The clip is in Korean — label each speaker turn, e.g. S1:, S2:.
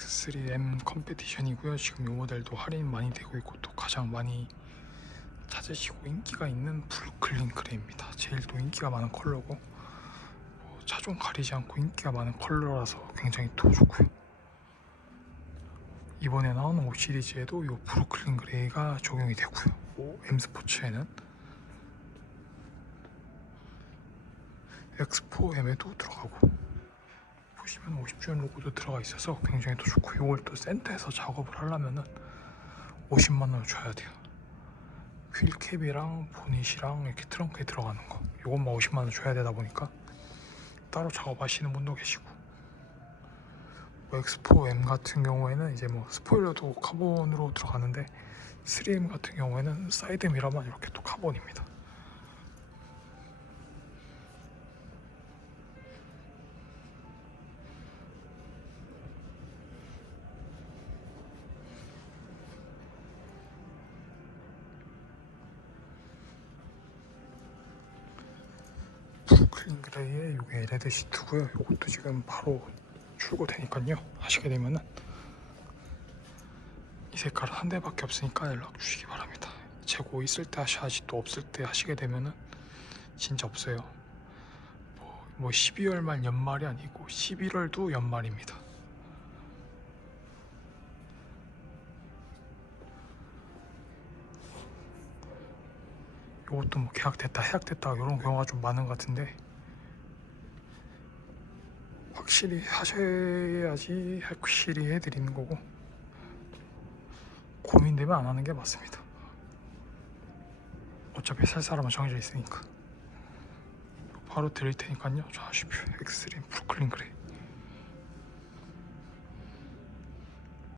S1: X3M 컴페티션이고요. 지금 이 모델도 할인 많이 되고 있고 또 가장 많이 찾으시고 인기가 있는 브루클린 그레이입니다. 제일 또 인기가 많은 컬러고 뭐 차종 가리지 않고 인기가 많은 컬러라서 굉장히 또 좋고요. 이번에 나오는 5 시리즈에도 이 브루클린 그레이가 적용이 되고요. M 스포츠에는 X4M에도 들어가고 보시면 50주년 로고도 들어가 있어서 굉장히 또 좋고 이걸 또 센터에서 작업을 하려면은 50만 원을 줘야 돼요. 휠캡이랑 보닛이랑 이렇게 트렁크에 들어가는 거 이것만 50만 원 줘야 되다 보니까 따로 작업하시는 분도 계시고 뭐 X4M 같은 경우에는 이제 뭐 스포일러도 카본으로 들어가는데 3M 같은 경우에는 사이드 미러만 이렇게 또 카본입니다. 브루클린 그레이의 이게 레드 시트고요. 이것도 지금 바로 출고되니까요. 하시게 되면은 이 색깔은 한 대밖에 없으니까 연락 주시기 바랍니다. 재고 있을 때 하셔야지 또 없을 때 하시게 되면은 진짜 없어요. 뭐, 뭐 12월 말 연말이 아니고 11월도 연말입니다. 이것도 뭐 계약됐다 해약됐다 이런 경우가 좀 많은 것 같은데 확실히 하셔야지 확실히 해드리는 거고 고민되면 안 하는 게 맞습니다. 어차피 살 사람은 정해져 있으니까 바로 드릴 테니까요. 저 하십시오. 엑스트림 브루클린 그레이